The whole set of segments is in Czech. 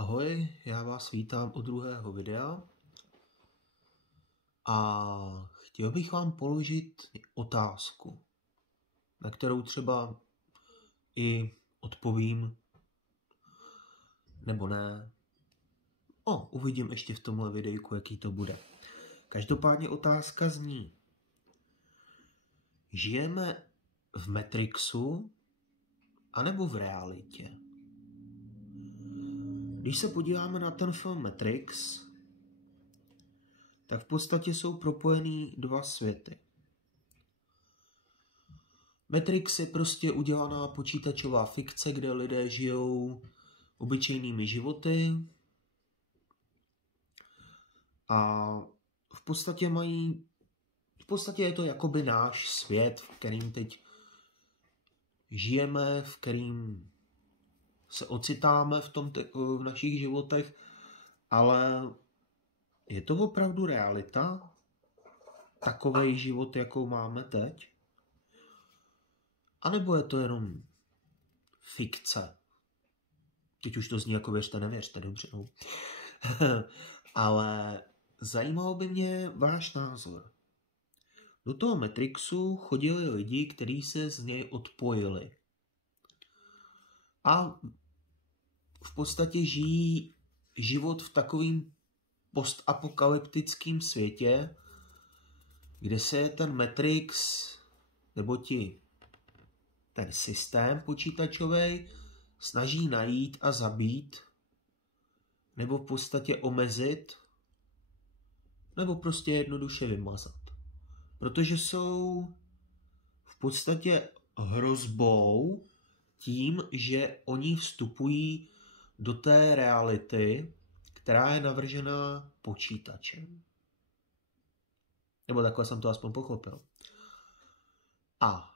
Ahoj, já vás vítám u druhého videa a chtěl bych vám položit otázku, na kterou třeba i odpovím, nebo ne. Uvidím ještě v tomhle videjku, jaký to bude. Každopádně otázka zní: žijeme v Matrixu anebo v realitě? Když se podíváme na ten film Matrix, tak v podstatě jsou propojený dva světy. Matrix je prostě udělaná počítačová fikce, kde lidé žijou obyčejnými životy a v podstatě je to jakoby náš svět, v kterým teď žijeme, v kterým se ocitáme v našich životech, ale je to opravdu realita? Takovej život, jakou máme teď? A nebo je to jenom fikce? Teď už to zní jako věřte, nevěřte, dobře. No. Ale zajímalo by mě váš názor. Do toho Matrixu chodili lidi, kteří se z něj odpojili. A v podstatě žijí život v takovým postapokalyptickém světě, kde se ten Matrix, nebo ten systém počítačový snaží najít a zabít, nebo v podstatě omezit, nebo prostě jednoduše vymazat. Protože jsou v podstatě hrozbou tím, že oni vstupují do té reality, která je navržená počítačem. Nebo takhle jsem to aspoň pochopil. A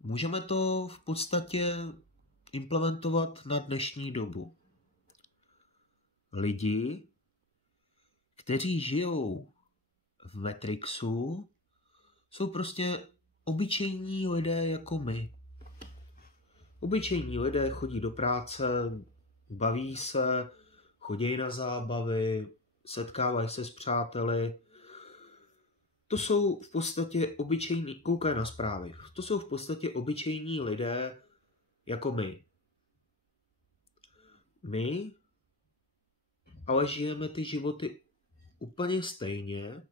můžeme to v podstatě implementovat na dnešní dobu. Lidi, kteří žijou v Matrixu, jsou prostě obyčejní lidé jako my. Obyčejní lidé chodí do práce, baví se, chodí na zábavy, setkávají se s přáteli. To jsou v podstatě koukají na zprávy. To jsou v podstatě obyčejní lidé jako my. My ale žijeme ty životy úplně stejně,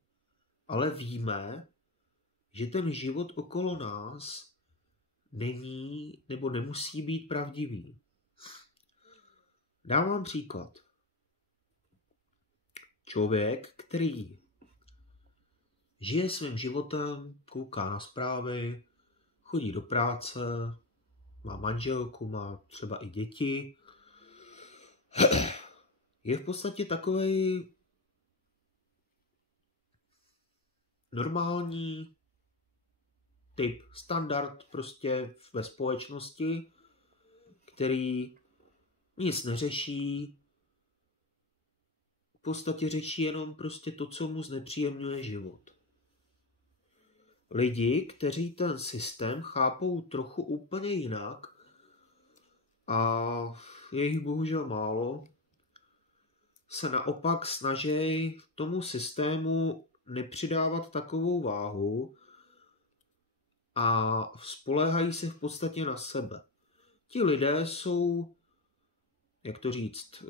ale víme, že ten život okolo nás není nebo nemusí být pravdivý. Dám vám příklad. Člověk, který žije svým životem, kouká na zprávy, chodí do práce, má manželku, má třeba i děti, je v podstatě takovej normální typ, standard prostě ve společnosti, který nic neřeší, v podstatě řeší jenom prostě to, co mu znepříjemňuje život. Lidi, kteří ten systém chápou trochu úplně jinak, a je jich bohužel málo, se naopak snaží tomu systému nepřidávat takovou váhu a spoléhají se v podstatě na sebe. Ti lidé jsou, jak to říct,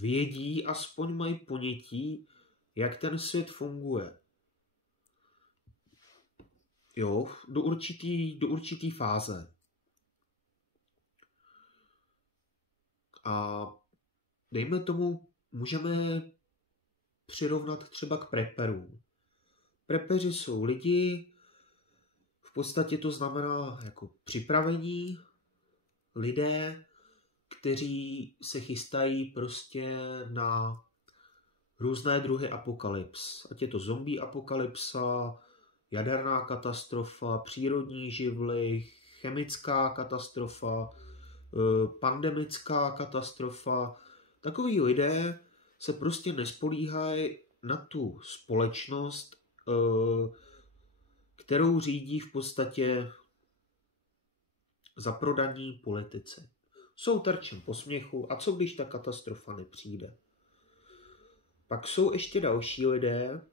vědí, aspoň mají ponětí, jak ten svět funguje. Jo, do určitý fáze. A dejme tomu, můžeme přirovnat třeba k preperům. Prepeři jsou lidi, v podstatě to znamená jako připravení lidé, kteří se chystají prostě na různé druhy apokalyps. Ať je to zombie apokalypsa, jaderná katastrofa, přírodní živly, chemická katastrofa, pandemická katastrofa. Takoví lidé se prostě nespolíhají na tu společnost, kterou řídí v podstatě zaprodaní politici. Jsou terčem posměchu a co když ta katastrofa nepřijde. Pak jsou ještě další lidé,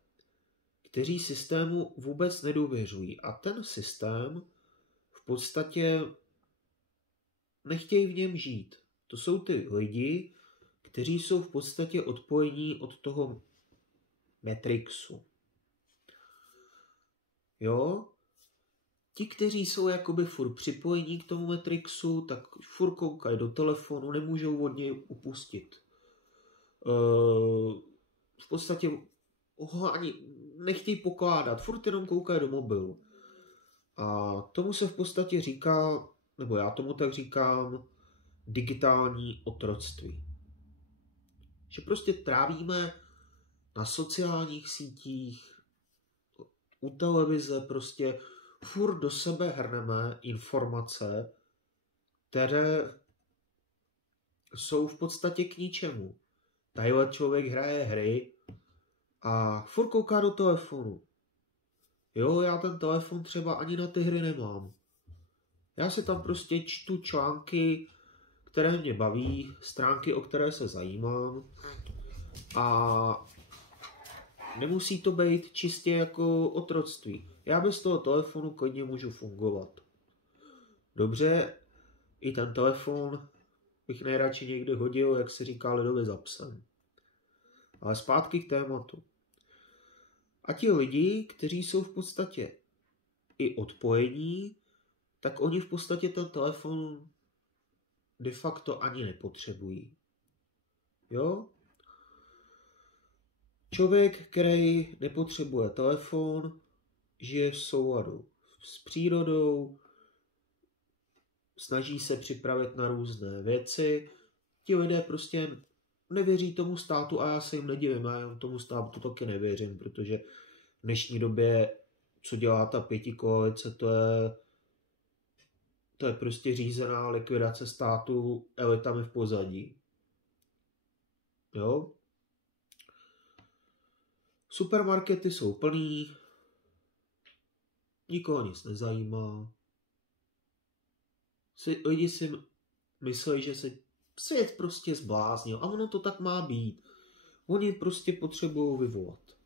kteří systému vůbec nedůvěřují a ten systém v podstatě nechtějí v něm žít. To jsou ty lidi, kteří jsou v podstatě odpojení od toho Matrixu. Jo? Ti, kteří jsou jakoby furt připojení k tomu Matrixu, tak furt koukají do telefonu, nemůžou od něj upustit. V podstatě ho ani nechtějí pokládat, furt jenom koukají do mobilu. A tomu se v podstatě říká, nebo já tomu tak říkám, digitální otroctví. Že prostě trávíme na sociálních sítích, u televize prostě furt do sebe hrneme informace, které jsou v podstatě k ničemu. Tadyhle člověk hraje hry a furt kouká do telefonu. Jo, já ten telefon třeba ani na ty hry nemám. Já si tam prostě čtu články, které mě baví, stránky, o které se zajímám a nemusí to být čistě jako otroctví. Já bez toho telefonu klidně můžu fungovat. Dobře, i ten telefon bych nejradši někdy hodil, jak se říká lidově, za psem. Ale zpátky k tématu. A ti lidi, kteří jsou v podstatě i odpojení, tak oni v podstatě ten telefon de facto ani nepotřebují. Jo? Člověk, který nepotřebuje telefon, žije v souladu s přírodou, snaží se připravit na různé věci. Ti lidé prostě nevěří tomu státu a já se jim nedivím, já tomu státu taky nevěřím, protože v dnešní době, co dělá ta pětikoalice, to je prostě řízená likvidace státu elitami v pozadí. Jo? Supermarkety jsou plný, nikoho nic nezajímá. Lidi si myslí, že se svět prostě zbláznil a ono to tak má být. Oni prostě potřebují vyvolat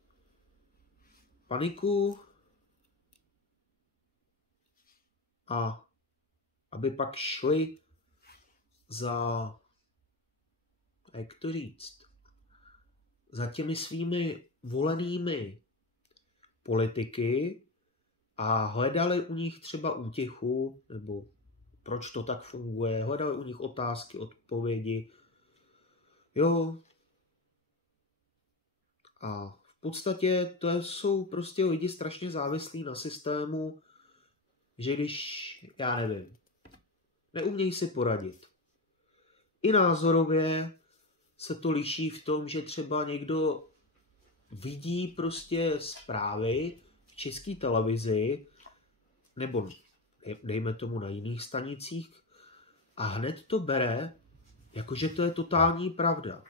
paniku a aby pak šli za, jak to říct, za těmi svými volenými politiky a hledali u nich třeba útěchu, nebo proč to tak funguje, hledali u nich otázky, odpovědi. Jo. A v podstatě to jsou prostě lidi strašně závislí na systému, že když, já nevím, neumějí si poradit. I názorově se to liší v tom, že třeba někdo vidí prostě zprávy v české televizi, nebo dejme tomu na jiných stanicích, a hned to bere, jakože to je totální pravda.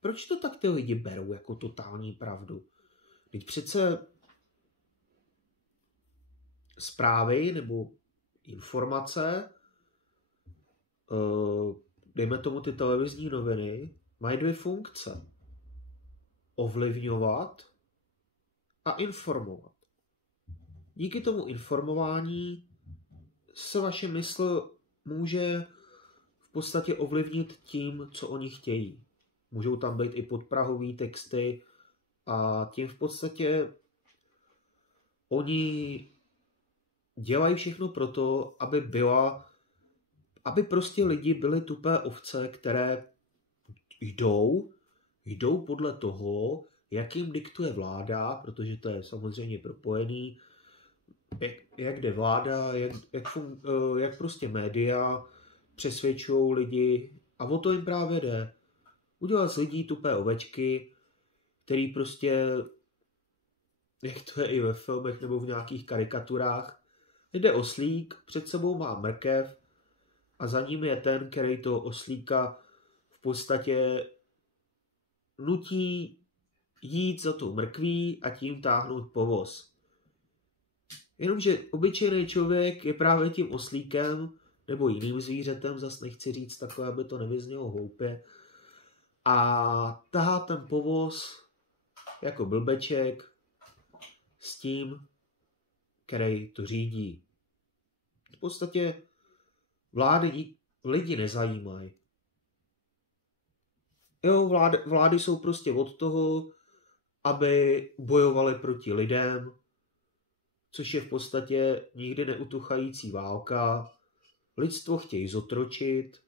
Proč to tak ty lidi berou jako totální pravdu? Teď přece zprávy nebo informace, dejme tomu ty televizní noviny, mají dvě funkce. Ovlivňovat a informovat. Díky tomu informování se vaše mysl může v podstatě ovlivnit tím, co oni chtějí. Můžou tam být i podprahové texty a tím v podstatě oni dělají všechno proto, aby prostě lidi byli tupé ovce, které jdou podle toho, jak jim diktuje vláda, protože to je samozřejmě propojený, jak jde vláda, jak prostě média přesvědčují lidi a o to jim právě jde. Udělat z lidí tupé ovečky, který prostě, jak to je i ve filmech nebo v nějakých karikaturách, jde oslík, před sebou má mrkev a za ním je ten, který to oslíka v podstatě nutí jít za tou mrkví a tím táhnout povoz. Jenomže obyčejný člověk je právě tím oslíkem, nebo jiným zvířetem, zas nechci říct takové, aby to nevyznělo hloupě, a tahá ten povoz jako blbeček s tím, který to řídí. V podstatě vlády lidi nezajímají. Jo, vlády jsou prostě od toho, aby bojovali proti lidem, což je v podstatě nikdy neutuchající válka. Lidstvo chtějí zotročit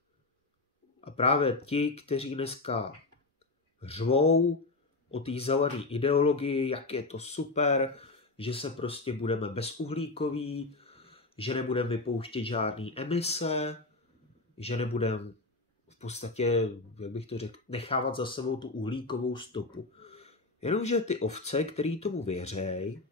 a právě ti, kteří dneska řvou o té zelené ideologii, jak je to super, že se prostě budeme bezuhlíkoví, že nebudeme vypouštět žádný emise, že nebudeme v podstatě, jak bych to řekl, nechávat za sebou tu uhlíkovou stopu. Jenomže ty ovce, který tomu věřejí,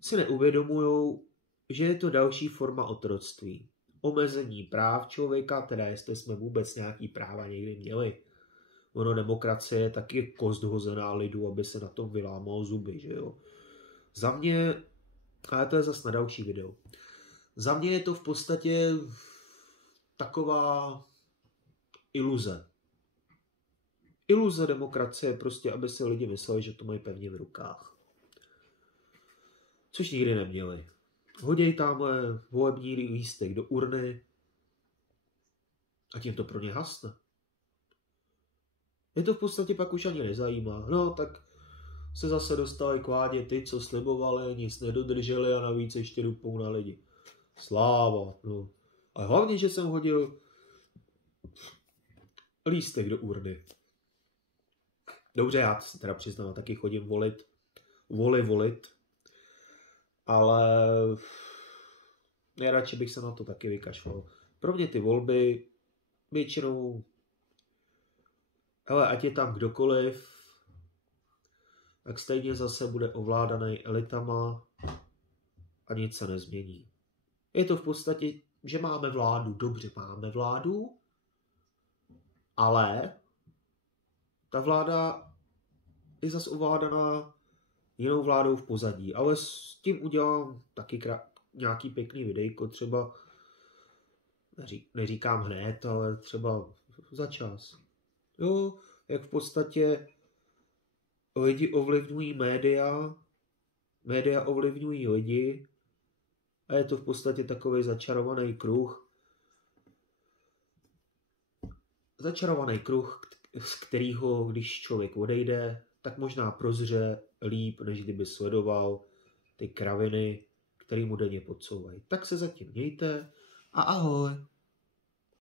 si neuvědomujou, že je to další forma otroctví. Omezení práv člověka, teda jestli jsme vůbec nějaký práva někdy měli. Ono demokracie je taky kost hozená lidu, aby se na tom vylámal zuby, že jo. Za mě, ale to je zase na další video, za mě je to v podstatě taková iluze. Iluze demokracie prostě, aby si lidi mysleli, že to mají pevně v rukách. Což nikdy neměli. Hoděj tamhle volební lístek do urny a tím to pro ně hasne. Je to v podstatě pak už ani nezajímá. No tak se zase dostali k vládě ty, co slibovali, nic nedodrželi a navíc ještě dupou na lidi. Sláva, no. A hlavně, že jsem hodil lístek do urny. Dobře, já si teda přiznám, taky chodím volit, ale nejradši bych se na to taky vykašlal. Pro mě ty volby většinou, hele, ať je tam kdokoliv, tak stejně zase bude ovládaný elitama a nic se nezmění. Je to v podstatě, že máme vládu, dobře máme vládu, ale ta vláda je zase ovládaná jinou vládou v pozadí, ale s tím udělám taky nějaký pěkný videjko, třeba neříkám hned, ale třeba za čas. Jo, jak v podstatě lidi ovlivňují média ovlivňují lidi a je to v podstatě takový začarovaný kruh, z kterého, když člověk odejde, tak možná prozře líp, než kdyby sledoval ty kraviny, které mu denně podsouvají. Tak se zatím mějte a ahoj.